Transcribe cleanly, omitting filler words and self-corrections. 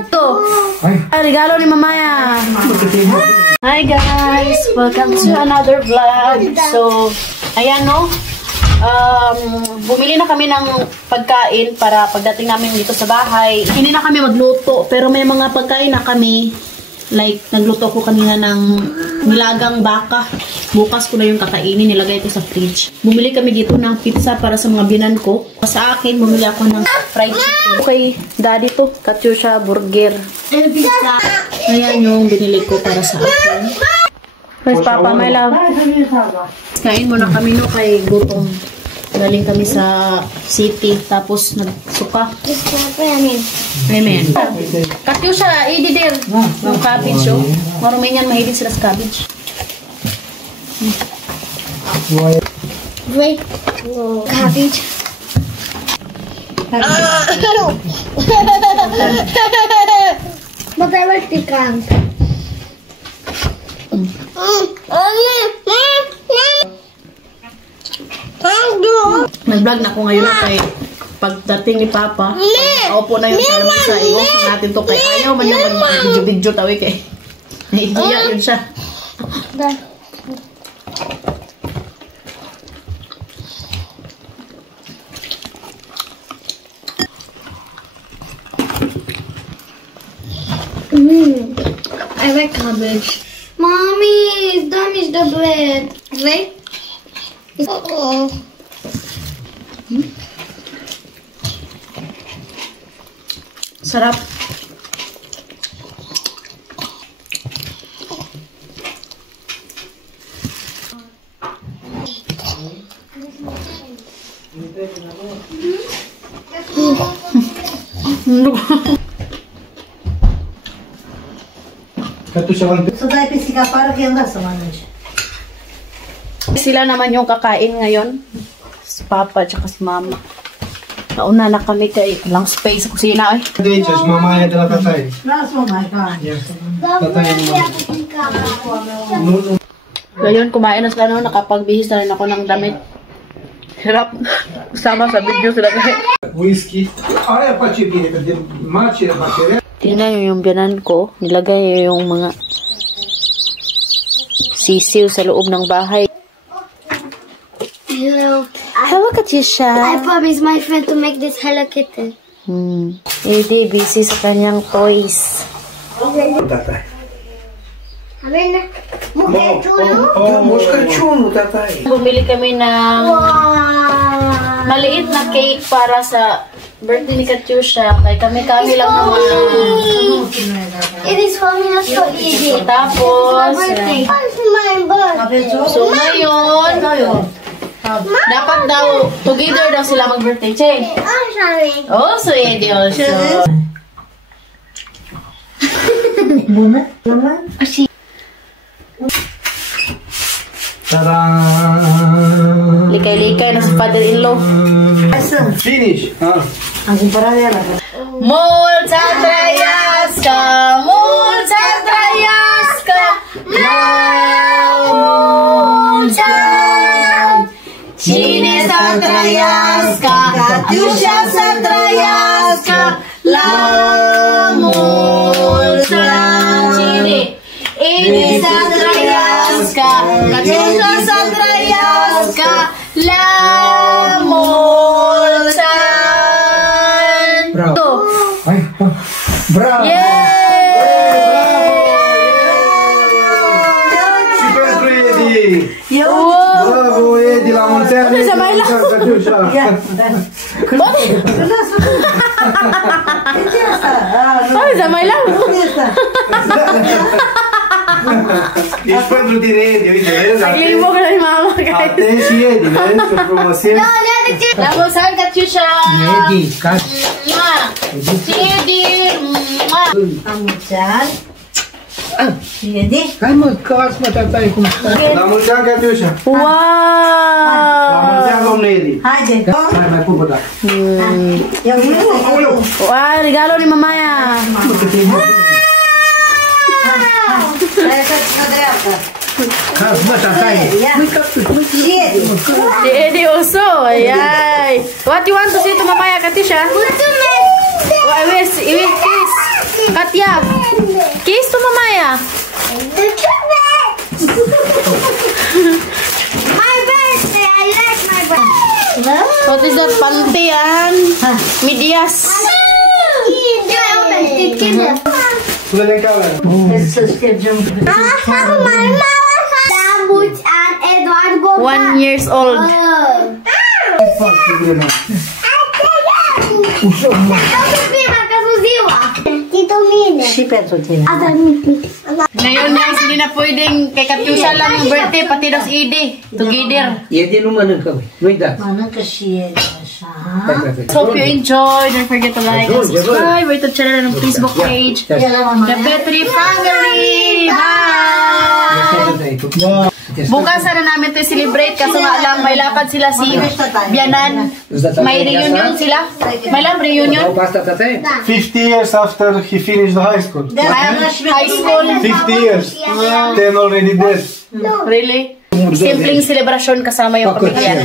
Ito. Ay, regalo ni Mamaya. Hi guys! Welcome to another vlog. So, ayan no. Bumili na kami ng pagkain para pagdating namin dito sa bahay. Hindi na kami magluto, pero may mga pagkain na kami. Like, nagluto ko kanina ng nilagang baka. Bukas ko na yung kakainin, nilagay ko sa fridge. Bumili kami dito ng pizza para sa mga binan ko. Sa akin, bumili ako ng fried chicken. Okay, daddy to, Katyusha burger. And pizza. Ayan yung binili ko para sa akin. First, Papa, my love. Kain muna kami no kay gutom. Galing kami sa city, tapos nagsuka. Amen. Katyusha, ididir. Yung cabbage, oh. Marumay niyan, mahilig sila sa cabbage. Wait. Cabbage. Matematikang. Nag-vlog na ako ngayon na kay pagdating ni Papa. Opo na yung sa iyo. Natin to kay ayaw man yung video-video tawi kay. Naiiyak yun siya. I like cabbage. Mommy, damage the bread. Wait. Sarap. Sila naman yung kakain ngayon. Si Papa at si Mama. Nauna na kami kay ilang space sa kusina eh. Mamaya dala tatay. Ngayon kumain na sila no, nakapagbihis na rin ako ng damit. Hirap. Kasama sa video sila kahit. Whiskey. Ay, pachibini. Machira, machira. Tingnan nyo yung biyanan ko. Nilagay yung mga sisiw sa loob ng bahay. Hello. Hello, Katyusha. I promised my friend to make this Hello Kitty. Hindi, busy sa kanyang toys. Tatay. Bumili kami ng maliit na cake para sa birthday ni Katyusha. Kaya kami lang naman. It is for me, not so easy. Tapos, Birthday. It's my birthday. so ngayon, dapat daw, together daw sila mag-birthday. Che. I'm sorry. Oh, so Eddie also. Ta-da! Likay-likay na sa father-in-law. Finish! Multa trayaska, multa trayaska, multa. Chine sa trayaska, Katyusha sa trayaska, la multa. Chine, ini sa trayaska, Katyusha sa trayaska, la multa. Bravo! Ay, bravo! Super ready! Bravo, Eddie, la mulți ani! Unde să mai las? Unde să mai las? Ești pentru tine, Eddie, uite, vezi? E mogă la mama, guys. Atenție, Eddie, vezi? Ce frumusețe! La mulți ani, Katyusha! Eddie, ca... Eddie! La mulți ani. Eddie? Hai mă, călați mă, tatai, cum stai? La mulți ani, Katyusha! Wow! La mulți ani, domnule Eddie! Haide! Hai, mai pupă, da! Wow, regalo ni Mamaya! Hai să-ți dreapta! Si Eddie also. Ayay. What you want to say to Mamaya, Katisha? Oh, wish kiss. Katya. Kiss to Mamaya. My birthday. I like my birthday. What is that? Pantian. Medias. Sudah lengkap. Bambuch and Edward go 1 years old. Tito Mine. Ngayon guys, hindi na pwedeng kay Katyusha lang yung birthday, pati daw si Edie. Together. Yedi numanın kami. Nuida. Mana kasi siya. Hope you enjoy. Don't forget to like and subscribe. Rate the channel and Facebook page. The Petri Family. Bye! Bukas sana namin ito i-celebrate kaso nga lang may lakad sila si Bianan. May reunion sila. May lang reunion. 50 years after he finished the high school. High school. 50 years. 10 already dead. Really? Simpleng celebration kasama yung pamilya.